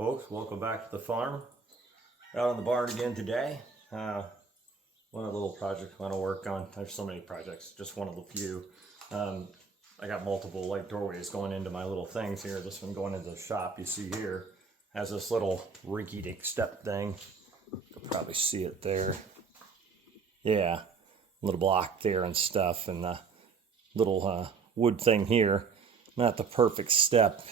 Folks, welcome back to the farm. Out on the barn again today. One of the little projects I want to work on. There's so many projects, just one of the few. I got multiple like doorways going into my little things here. This one going into the shop you see here has this little rinky-dink step thing. You'll probably see it there. Yeah, little block there and stuff, and the little wood thing here. Not the perfect step,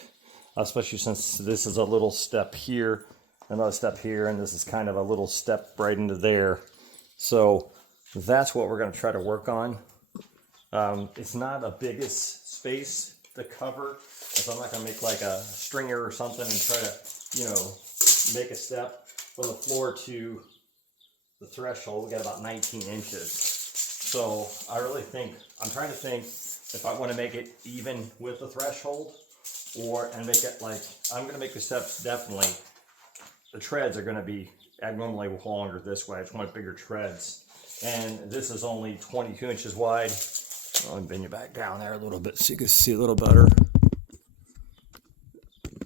especially since this is a little step here, another step here, and this is kind of a little step right into there. So that's what we're going to try to work on. It's not a biggest space to cover, so I'm not going to make like a stringer or something and try to, make a step from the floor to the threshold. We got about 19 inches. So I really think, I'm trying to think if I want to make it even with the threshold, and make it like, I'm going to make the steps definitely, the treads are going to be abnormally longer this way. I just want bigger treads. And this is only 22 inches wide. I'll bend you back down there a little bit so you can see a little better.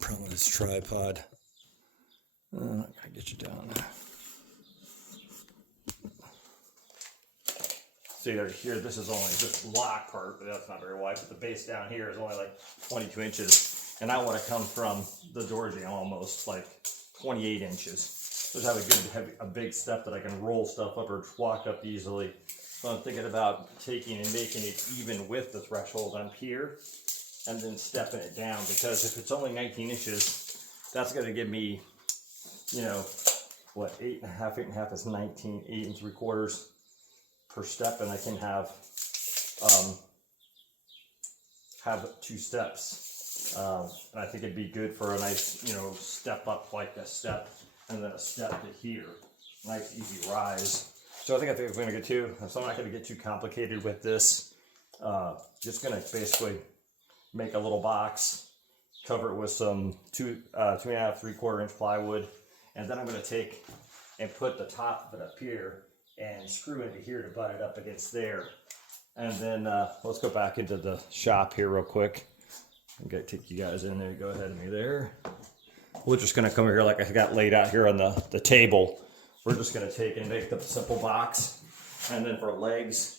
Probably this tripod. I gotta get you down there. See right here, this is only this block part, but that's not very wide, but the base down here is only like 22 inches. And I want to come from the door jam almost like 28 inches. Just have a good, a big step that I can roll stuff up or walk up easily. So I'm thinking about taking and making it even with the threshold on here and then stepping it down, because if it's only 19 inches, that's going to give me, what, 8.5 is 19, 8 3/4 per step, and I can have two steps. And I think it'd be good for a nice, step up like a step and then a step to here. Nice easy rise. So I think we're going to get to, so I'm not going to get too complicated with this. Just going to basically make a little box, cover it with some 2.5, 3/4 inch plywood, and then I'm going to take and put the top of it up here and screw into here to butt it up against there. And then let's go back into the shop here real quick. I'm going to take you guys in there. Go ahead of me there. We're just going to come here like I got laid out here on the table. We're just going to take and make the simple box. And then for legs,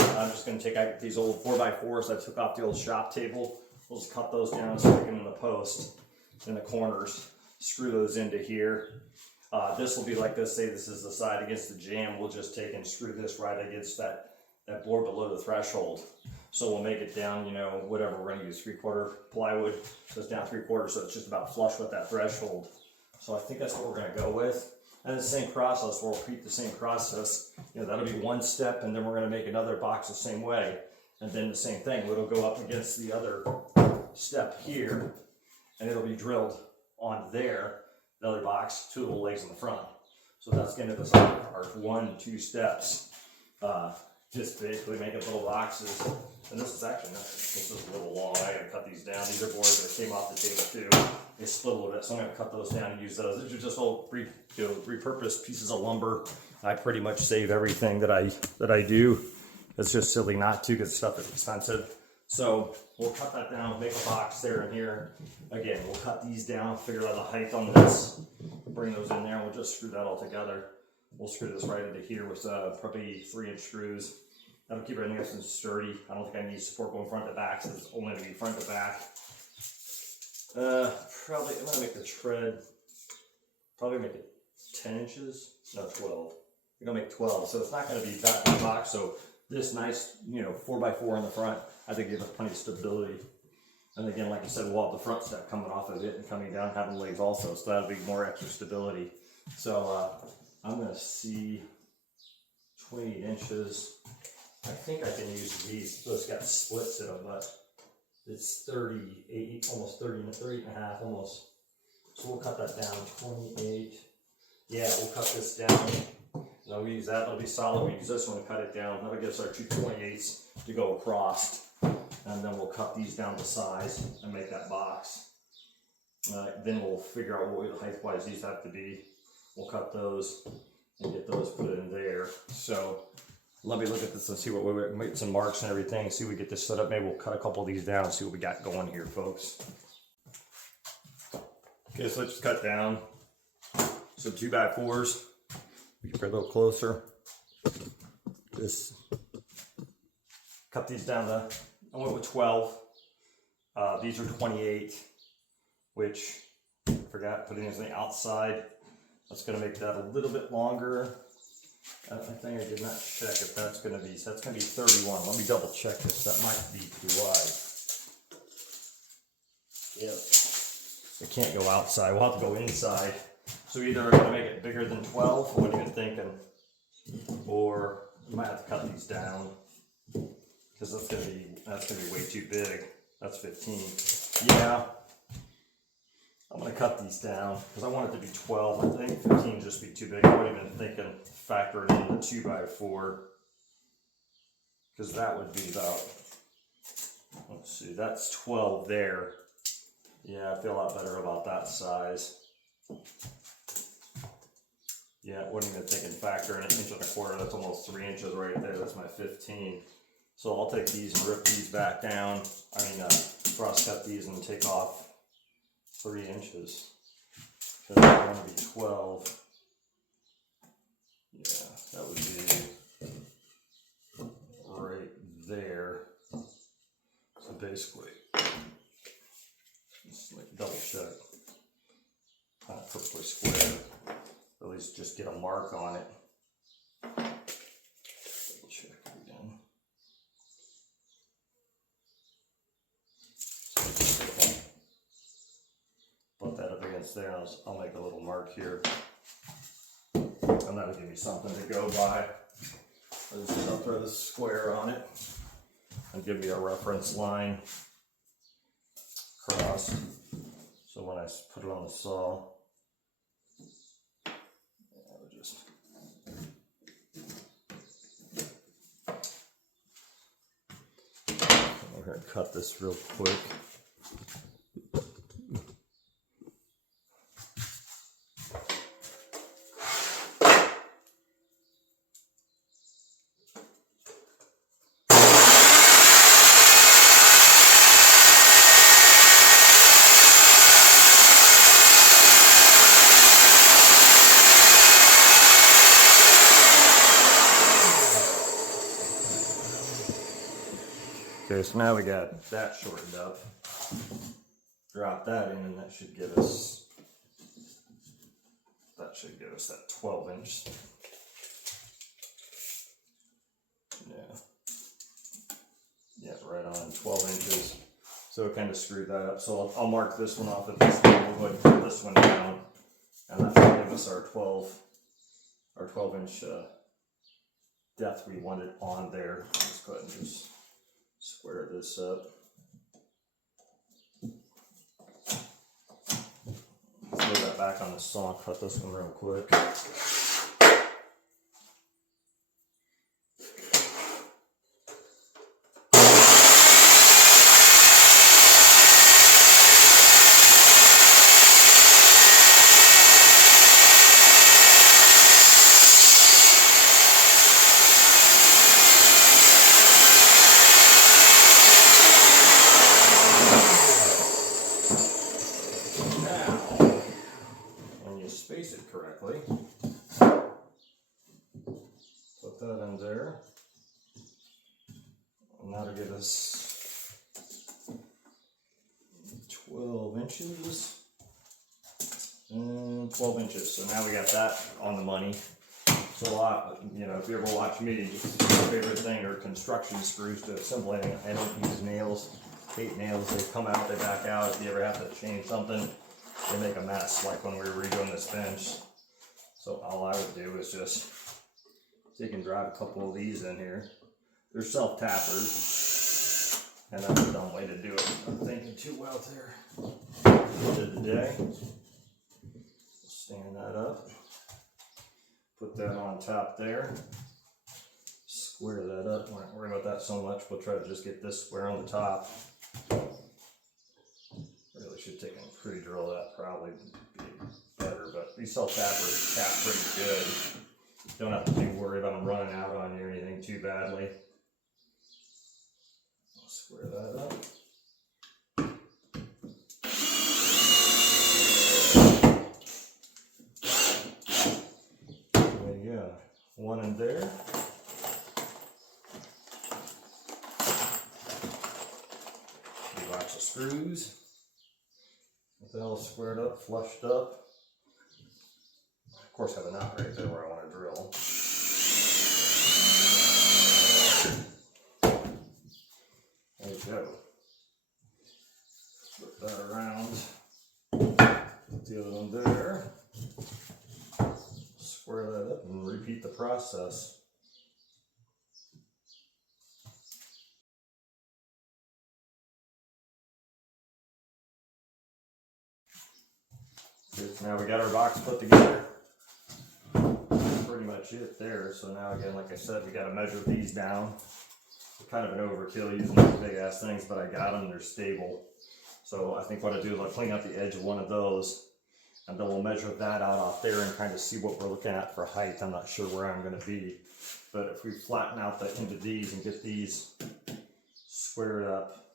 I'm just going to take out these old 4x4s I took off the old shop table. We'll just cut those down and stick them in the post in the corners. Screw those into here. This will be like this. Say this is the side against the jamb. We'll just take and screw this right against that board below the threshold. So we'll make it down, whatever. We're going to use 3/4 plywood. So it's down 3/4, so it's just about flush with that threshold. So I think that's what we're going to go with. And the same process, we'll repeat the same process. That'll be one step, and then we're going to make another box the same way. And then the same thing, it'll go up against the other step here, and it'll be drilled on there, the other box, two little legs in the front. So that's going to be our 1, 2 steps. Just basically making little boxes. And this is actually, this is a little long. I gotta cut these down. These are boards that came off the table too. They split a little bit, so I'm gonna cut those down and use those. These are just old repurposed pieces of lumber. I pretty much save everything that I do. It's just silly not to, because stuff is expensive. So we'll cut that down, make a box there and here. Again, we'll cut these down, figure out the height on this, bring those in there, and we'll just screw that all together. We'll screw this right into here with probably 3-inch screws. That'll keep everything nice and sturdy. I don't think I need support going front to back, so it's only going to be front to back. Probably, I'm going to make the tread, probably make it 10 inches, no 12. We're going to make 12, so it's not going to be that big box. So this nice, 4x4 in the front, I think gives us plenty of stability. And again, like I said, we'll have the front step coming off of it and coming down, having legs also, so that'll be more extra stability. So I'm going to see 28 inches. I think I can use these. Those got splits in them, but it's 38, almost 30, 38 and a half almost. So we'll cut that down, 28. Yeah, we'll cut this down. Now we use that, it'll be solid. We use this one to cut it down. That'll give us our 2 28s to go across. And then we'll cut these down to size and make that box. Then we'll figure out what height-wise these have to be. We'll cut those and get those put in there. So let me look at this and see what we make some marks and everything. See if we get this set up. Maybe we'll cut a couple of these down and see what we got going here, folks. Okay, so let's cut down some 2x4s. Get a little closer. This, cut these down to, I went with 12. These are 28, which I forgot putting this on the outside. That's going to make that a little bit longer. I think I did not check if that's going to be 31. Let me double check this. That might be too wide. Yep. It can't go outside. We'll have to go inside. So either we're going to make it bigger than 12, what are you thinking? Or you might have to cut these down because that's going to be way too big. That's 15. Yeah. I'm going to cut these down because I want it to be 12. I think 15 would just be too big. I wasn't even thinking factor it in the 2x4 because that would be about, let's see, that's 12 there. Yeah, I feel a lot better about that size. Yeah, I wasn't even thinking factor in 1 1/4. That's almost 3 inches right there. That's my 15. So I'll take these and rip these back down. Cross cut these and take off 3 inches. Because I want to be 12. Yeah, that would be right there. So basically, just like double check. Kind of perfectly square. Or at least just get a mark on it. Double check again. So butt that up against there. I'll make a little mark here. And that'll give me something to go by. I'll throw this square on it and give me a reference line crossed. So when I put it on the saw, we're going to cut this real quick. Okay, so now we got that shortened up. Drop that in and that should give us that 12-inch. Yeah, right on 12 inches. So it kind of screwed that up. So I'll mark this one off at this one. We'll go ahead and put this one down. And that will give us our 12-inch depth we wanted on there. Let's go ahead and just square this up. Throw that back on the saw, cut this one real quick. Space it correctly. Put that in there. And that'll give us 12 inches and 12 inches. So now we got that on the money. So a lot, if you ever watch me, my favorite thing are construction screws to assemble anything. I don't use nails. Hate nails. They come out, they back out. If you ever have to change something, they make a mess, like when we were redoing this bench. So all I would do is just take and drive a couple of these in here. They're self-tappers, and that's a dumb way to do it. I'm thinking too well there. End of the day, stand that up, put that on top there, square that up. We're not worried about that so much. We'll try to just get this square on the top. Really should take and pre-drill that, probably be better, but these self-tappers tap pretty good. Don't have to be worried about them running out on you or anything too badly. I'll square that up. one in there. Lots of screws. Get that all squared up, flushed up. Of course, I have a knot right there where I want to drill. There you go. Flip that around. Put the other one there. Square that up and repeat the process. Good. Now we got our box put together. That's pretty much it there. So now again, like I said, we got to measure these down. Kind of an overkill using these big ass things, but I got them, they're stable. So I think what I do is I'll clean up the edge of one of those, and then we'll measure that out off there and kind of see what we're looking at for height. I'm not sure where I'm going to be, but if we flatten out the end of these and get these squared up,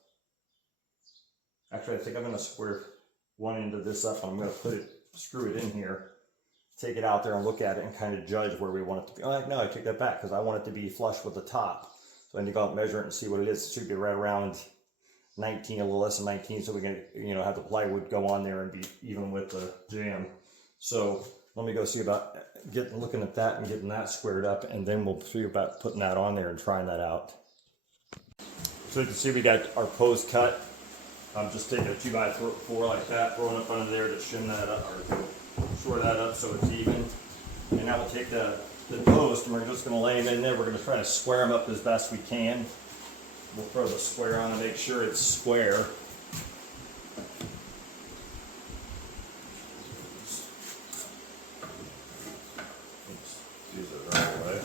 actually I think I'm going to square one end of this up. I'm going to put it, screw it in here, take it out there and look at it and kind of judge where we want it to be. Oh, no, I take that back because I want it to be flush with the top. So I need to go out and measure it and see what it is. It should be right around 19, a little less than 19, so we can, you know, have the plywood go on there and be even with the jamb. So let me go see about looking at that and getting that squared up, and then we'll see about putting that on there and trying that out. So you can see we got our post cut. I'm just taking a 2x4 like that, throwing it up under there to shim that up, or shore that up so it's even. And now we'll take the post and we're just going to lay them in there. We're going to try to square them up as best we can. We'll throw the square on and make sure it's square. These are the right way.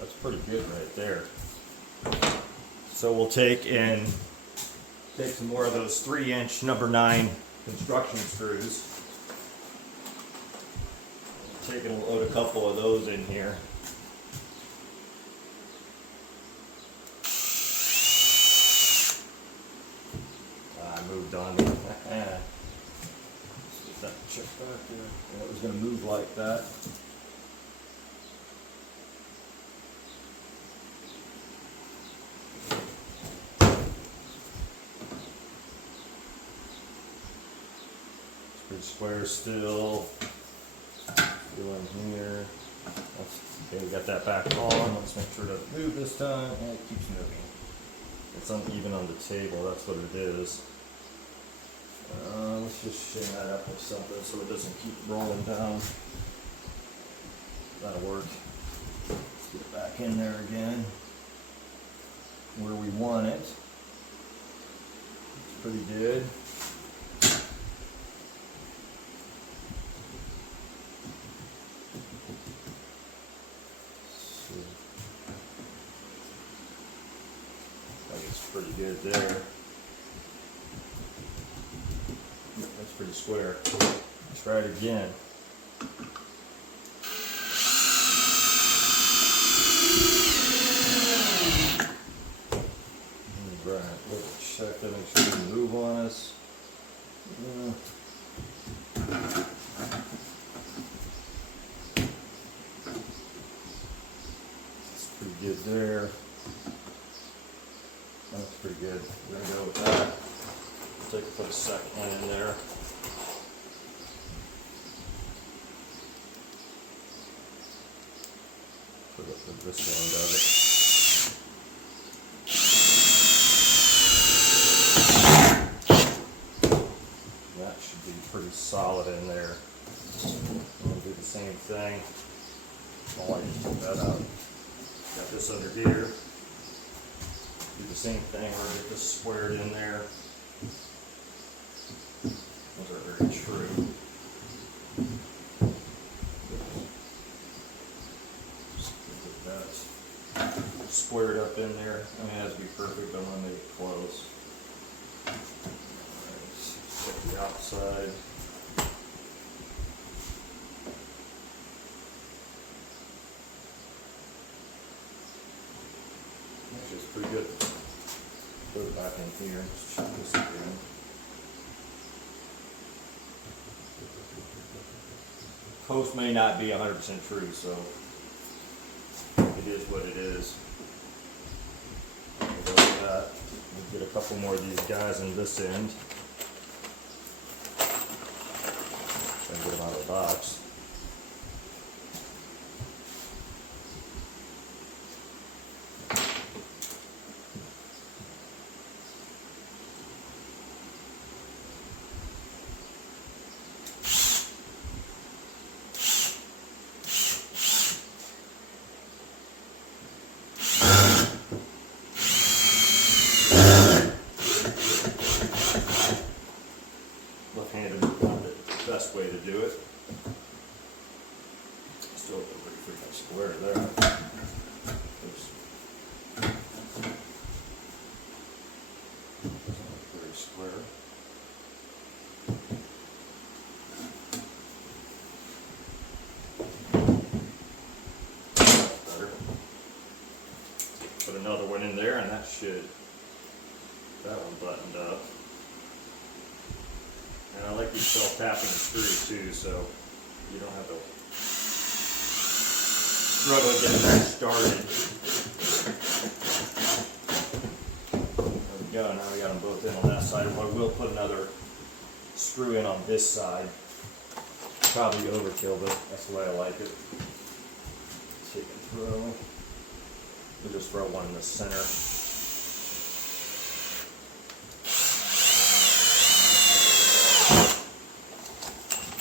That's pretty good right there. So we'll take some more of those 3-inch number 9 construction screws. Take and load a couple of those in here. I moved on. Check back there. It was going to move like that. It's pretty square still. In here. Okay, we got that back on. Let's make sure to move this time. And it keeps moving. It's uneven on the table. That's what it is. Let's just shim that up with something so it doesn't keep rolling down. That'll work. Let's get it back in there again, where we want it. It's pretty good. Pretty good there. That's pretty square. Let's try it again. Right, let's check to make sure it doesn't move on us. It's pretty good there. That's pretty good. We're going to go with that. Put a second one in there. Put up this end of it. That should be pretty solid in there. I'm going to do the same thing. Oh, I just took that out. Got this under here. Do the same thing, or get this squared in there. Those are very true. Just get that squared up in there. I mean, it has to be perfect, but I want to make it close. Alright, check the outside. Actually, it's pretty good. Put it back in here and just check this again. post may not be 100% true, so it is what it is. We'll go with that. We'll get a couple more of these guys in this end. Try and get them out of the box. Left-handed is not the best way to do it. Still a pretty freaking square there. Oops. Very square. That's better. Put another one in there, and that should. That one buttoned up. And I like these self-tapping screws too, so you don't have to struggle to get that started. There we go, now we got them both in on that side. I will put another screw in on this side. Probably overkill, but that's the way I like it. Take and throw. We'll just throw one in the center.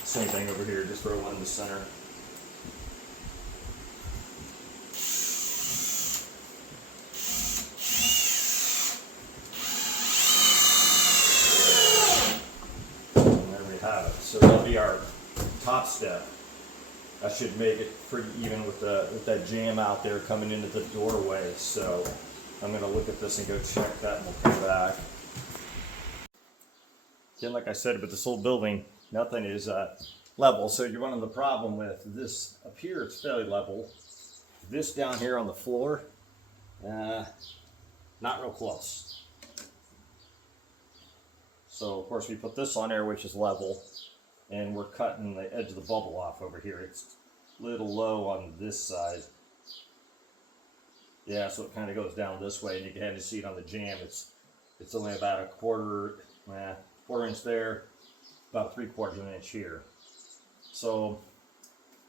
Same thing over here, just throw one in the center. And there we have it. So that'll be our top step. I should make it pretty even with that jamb out there coming into the doorway. So I'm gonna look at this and go check that, and we'll come back. Again, like I said, with this old building, nothing is level, so you're running the problem with this up here. It's fairly level. This down here on the floor, not real close. So of course we put this on there, which is level, and we're cutting the edge of the bubble off over here. It's a little low on this side. Yeah, so it kind of goes down this way, and you can kind of see it on the jamb. It's only about a quarter inch there, about 3/4 of an inch here. So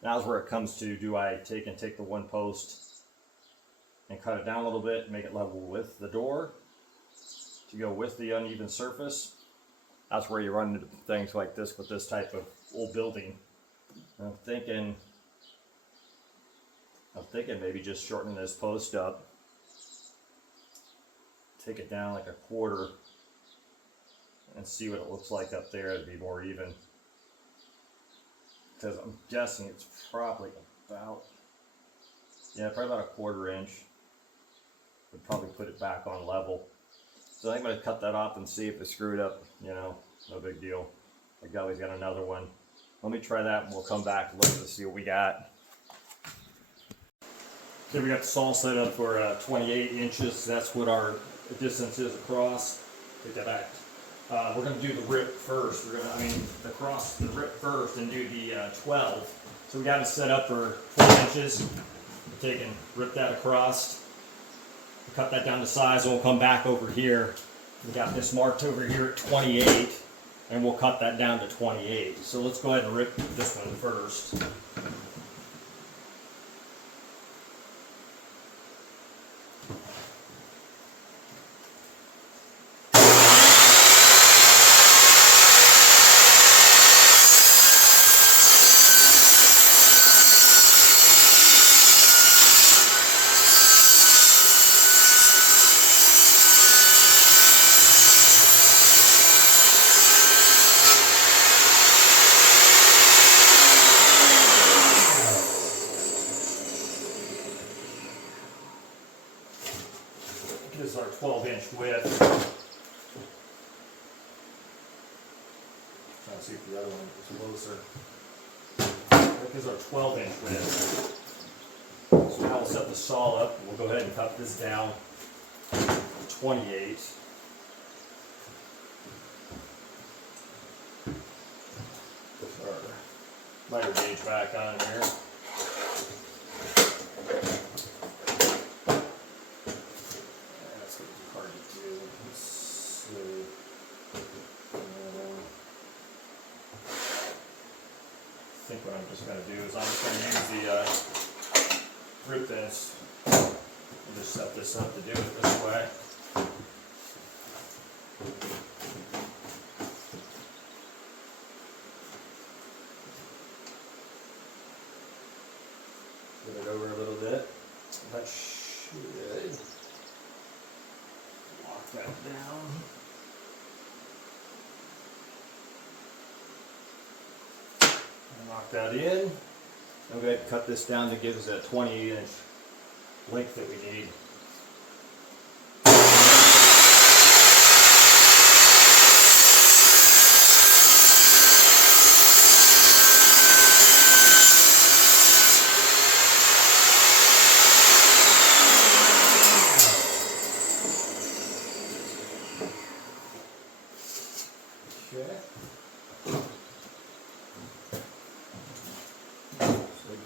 now's where it comes to, do I take the one post and cut it down a little bit, make it level with the door to go with the uneven surface? That's where you run into things like this with this type of old building. I'm thinking maybe just shorten this post up, take it down like a quarter, and see what it looks like up there. It'd be more even. Because I'm guessing it's probably about 1/4 inch. Would probably put it back on level. So I'm going to cut that off and see if it's screwed up. You know, no big deal. I always got another one. Let me try that, and we'll come back and look to see what we got. Okay, we got the saw set up for 28 inches. That's what our distance is across. Take that back. We're going to do the rip first. We're going to, the rip first and do the 12. So we got it set up for 12 inches. Take and rip that across. Cut that down to size, and we'll come back over here. We got this marked over here at 28, and we'll cut that down to 28. So let's go ahead and rip this one first. This is our 12-inch width. Trying to see if the other one is closer. This is our 12-inch width. So now we'll set the saw up. We'll go ahead and cut this down to 28. Miter gauge back on here. That's gonna be hard to do. Let's see. I think what I'm just gonna do is I'm just gonna use the root fence and just set this up to do it this way. Get it over a little bit. That should lock that down. And lock that in. I'm going to cut this down to give us a 28-inch length that we need.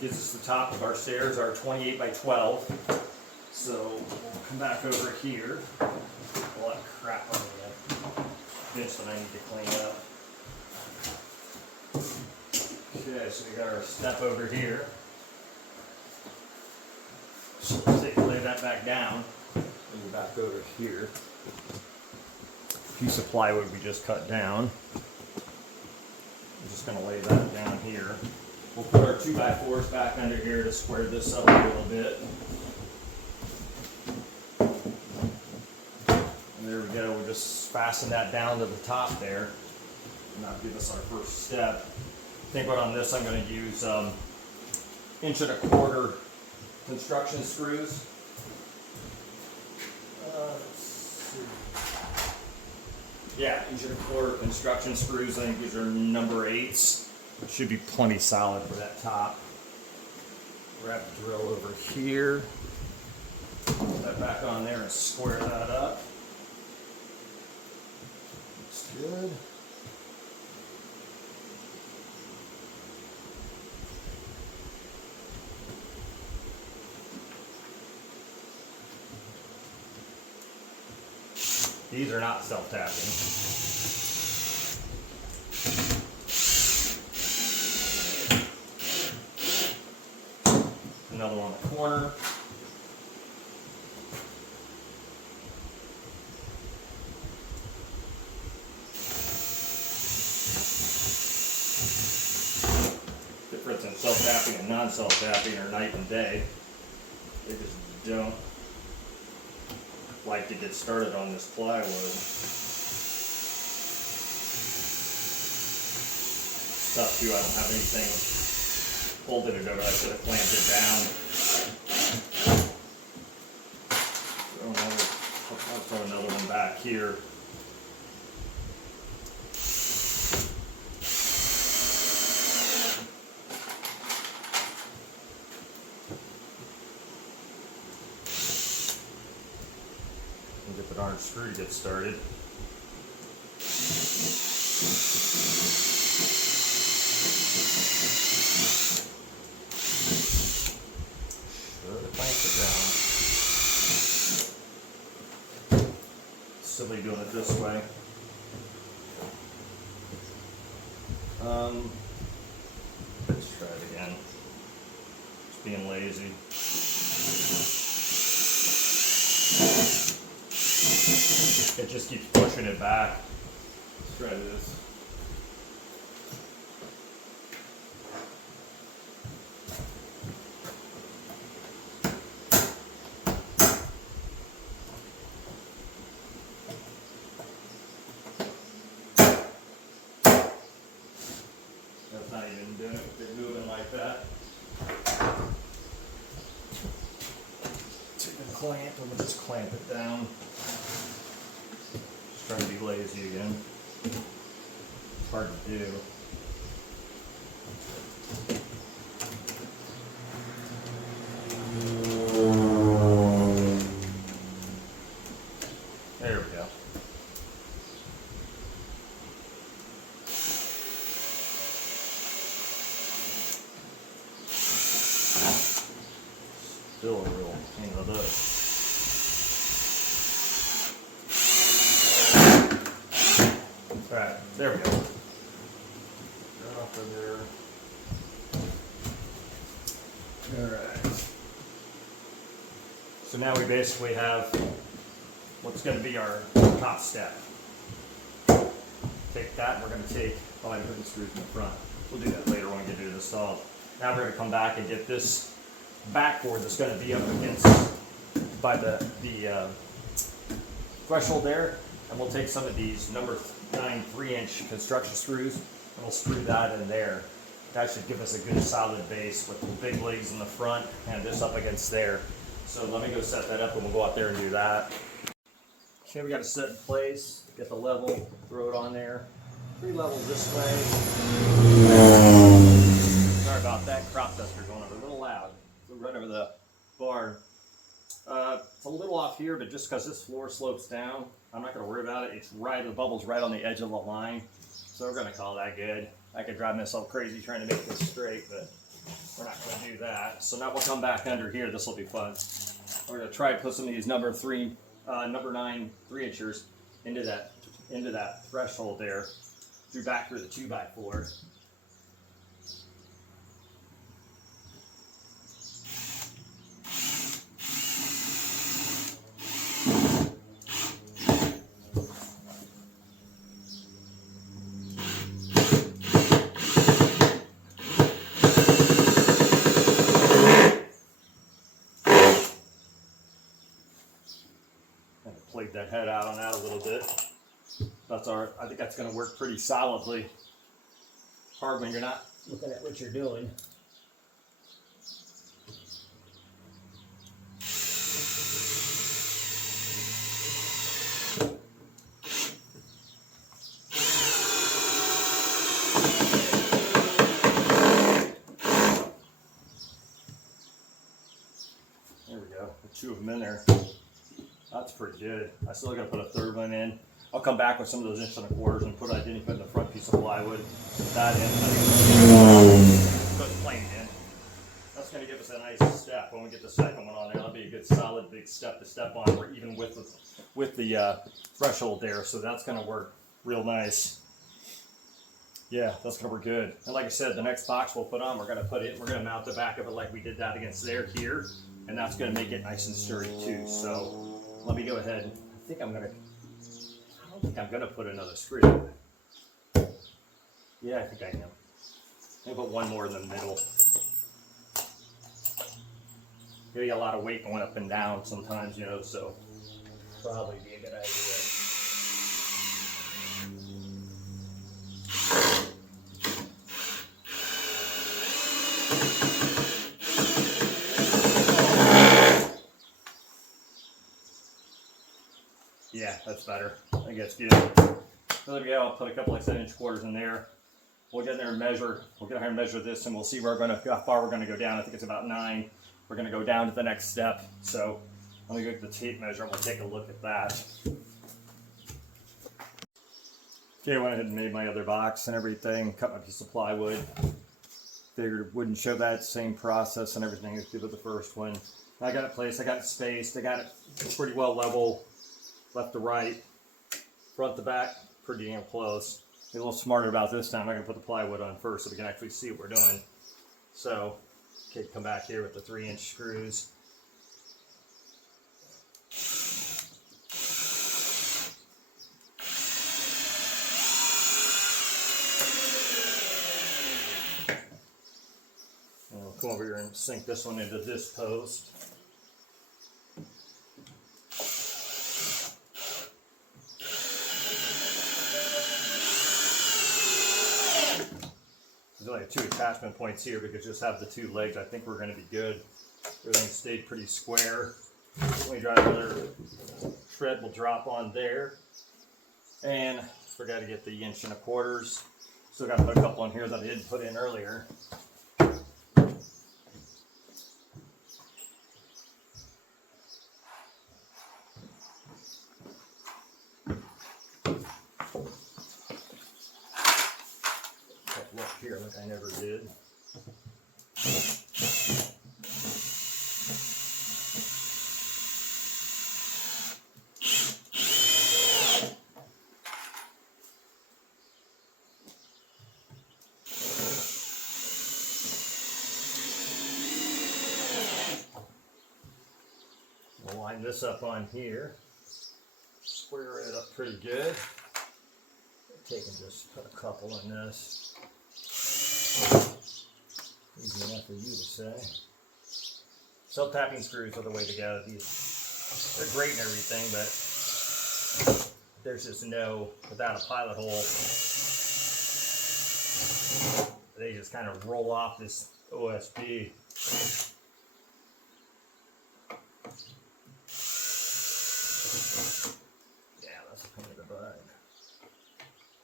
Gives us the top of our stairs, our 28 by 12. So we'll come back over here. A lot of crap on the bench that I need to clean up. Okay, so we got our step over here. So we'll lay that back down. And we're back over here. Piece of plywood we just cut down. I'm just going to lay that down here. We'll put our 2x4s back under here to square this up a little bit. And there we go, we'll just fasten that down to the top there. And that'll give us our first step. I think what on this I'm going to use 1 1/4" construction screws. Let's see. Yeah, 1 1/4" construction screws. I think these are number 8s. Should be plenty solid for that top. Wrap the drill over here. Put that back on there and square that up. Looks good. These are not self-tapping. Another one on the corner. Difference in self-tapping and non-self-tapping are night and day. They just don't like to get started on this plywood. Stuff too, I don't have anything holding it over. I should have clamped it down. I'll throw another one back here. And get the darn screw to get started. Silly doing it this way. Let's try it again. Just being lazy. It just keeps pushing it back. Let's try this. That's not even doing it if they're moving like that. Take the clamp and we'll just clamp it down. Just trying to be lazy again. It's hard to do. There we go. Still a real pain in the butt. Alright, there we go. Right off of there. Alright. So now we basically have what's going to be our top step. Take that, and we're going to take, oh, I put the screws in the front. We'll do that later when we get to the saw. Now we're going to come back and get this backboard that's going to be up against by the threshold there, and we'll take some of these number 9 3-inch construction screws and we'll screw that in there. That should give us a good solid base with the big legs in the front and this up against there. So let me go set that up and we'll go out there and do that. Okay, we got it set in place, get the level, throw it on there. 3 levels this way. Sorry about that, crop duster going over a little loud. We'll run over the barn. It's a little off here, but just because this floor slopes down, I'm not going to worry about it. It's right, the bubble's right on the edge of the line. So we're going to call that good. I could drive myself crazy trying to make this straight, but we're not going to do that. So now we'll come back under here. This will be fun. We're going to try to put some of these number 9 3-inchers into that threshold there, back through the 2x4. Played that head out on that a little bit. I think that's going to work pretty solidly. Hard when you're not looking at what you're doing. There we go. The 2 of them in there. That's pretty good. I still got to put a 3rd one in. I'll come back with some of those 1.25" and put I didn't put in the front piece of plywood. Put that in. Put the plane in. That's going to give us a nice step when we get the second one on there. That'll be a good solid big step to step on. We're even with the threshold there, so that's going to work real nice. Yeah, that's going to work good. And like I said, the next box we'll put on, we're going to mount the back of it like we did that against there here, and that's going to make it nice and sturdy too. So let me go ahead. I don't think I'm gonna put another screw. Yeah, I think I am. I'll put one more in the middle. You get a lot of weight going up and down sometimes, you know, so probably be a good idea. Yeah, that's better. I think that's good. So there we go. I'll put a couple of 7.25" in there. We'll get in there and measure. We'll get in here and measure this, and we'll see how far we're going to go down. I think it's about 9. We're going to go down to the next step. So let me go get the tape measure, and we'll take a look at that. Okay, I went ahead and made my other box and everything. Cut my piece of plywood. Figured wouldn't show that same process and everything as did with the first one. I got it placed. I got it spaced. I got it pretty well level. Left to right, front to back, pretty damn close. Be a little smarter about this time. I'm going to put the plywood on first so we can actually see what we're doing. So, okay, come back here with the 3-inch screws. And we'll come over here and sink this one into this post. There's only 2 attachment points here because just have the 2 legs. I think we're going to be good. Everything stayed pretty square. Let me drive another tread. Will drop on there. And forgot to get the 1.25". Still got to put a couple in here that I didn't put in earlier. Look here, like I never did. line this up on here. Square it up pretty good. Take and just put a couple in this. Easy enough for you to say. Self-tapping screws are the way to go. These, they're great and everything, but there's just no, without a pilot hole, they just kind of roll off this OSB. Yeah, that's a pain in the butt.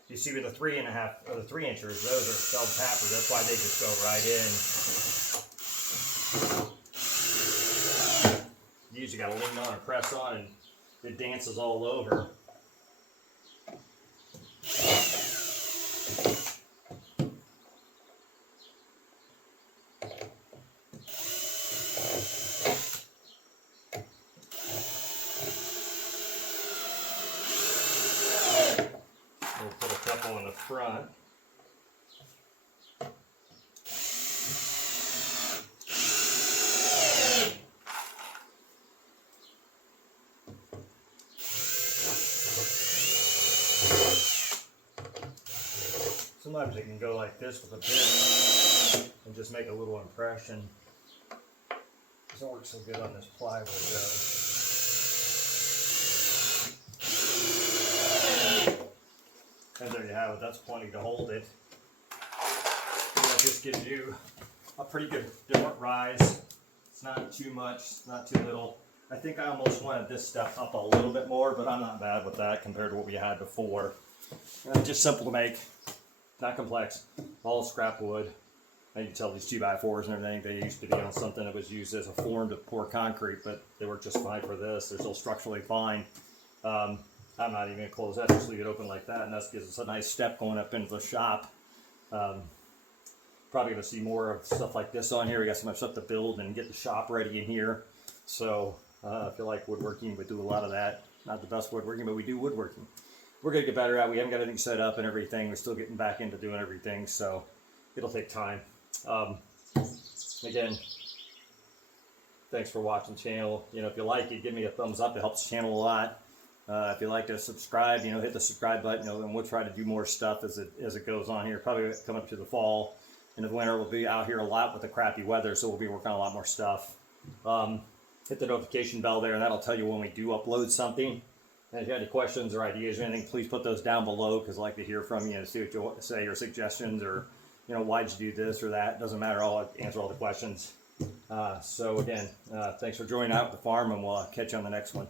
You see with the 3.5 or the 3 inchers, those are self-tappers. That's why they just go right in. You usually got to lean on and press on, and it dances all over. We'll put a couple in the front. Sometimes it can go like this with a bit and just make a little impression. Doesn't work so good on this plywood though. And there you have it, that's plenty to hold it. And that just gives you a pretty good different rise. It's not too much, not too little. I think I almost wanted this stuff up a little bit more, but I'm not bad with that compared to what we had before. Just simple to make, not complex, all scrap wood. And you can tell these 2x4s and everything, they used to be on something that was used as a form to pour concrete, but they work just fine for this. They're still structurally fine. I'm not even going to close that, just leave it open like that, and that gives us a nice step going up into the shop. Probably going to see more of stuff like this on here. We got so much stuff to build and get the shop ready in here. So if you like woodworking, we do a lot of that. Not the best woodworking, but we do woodworking. We're going to get better at it. We haven't got anything set up and everything. We're still getting back into doing everything, so it'll take time. Again, thanks for watching the channel. You know, if you like it, give me a thumbs up. It helps the channel a lot. If you'd like to subscribe, you know, hit the subscribe button, you know, and we'll try to do more stuff as it goes on here. Probably come up to the fall. In the winter, we'll be out here a lot with the crappy weather, so we'll be working on a lot more stuff. Hit the notification bell there, and that'll tell you when we do upload something. And if you have any questions or ideas or anything, please put those down below, because I'd like to hear from you and see what you want to say, or suggestions, or, you know, why'd you do this or that. Doesn't matter, I'll answer all the questions. So again, thanks for joining out at the farm, and we'll catch you on the next one.